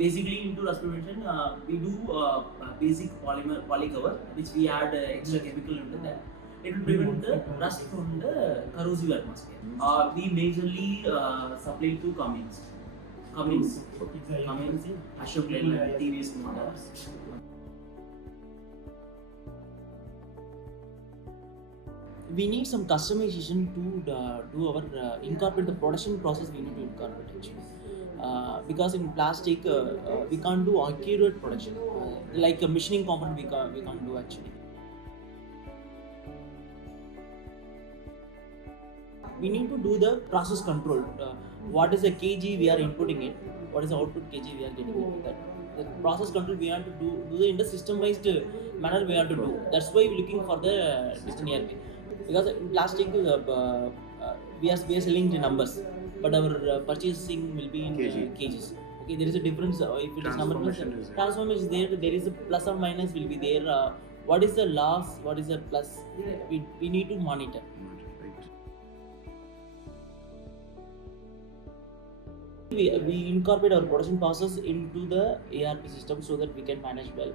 basically into rust prevention, we do basic poly cover, which we add extra chemical into that. It will prevent the rust from the corrosive atmosphere. We majorly supply to Cummins, Ashok Leyland, TVS Motors. We need some customization to do our incorporate the production process. We need to incorporate actually, because in plastic we can't do accurate production, like a machining component we can't do actually. We need to do the process control. What is the kg we are inputting it? What is the output kg we are getting it? The process control we have to do the in the system-based manner we have to do. That's why we're looking for the distant ERP. Because in plastic we are selling the numbers, but our purchasing will be in kgs. Okay, there is a difference. If it is number, transformation is there. There is a plus or minus will be there. What is the loss? What is the plus? We need to monitor. We incorporate our production process into the ERP system so that we can manage well.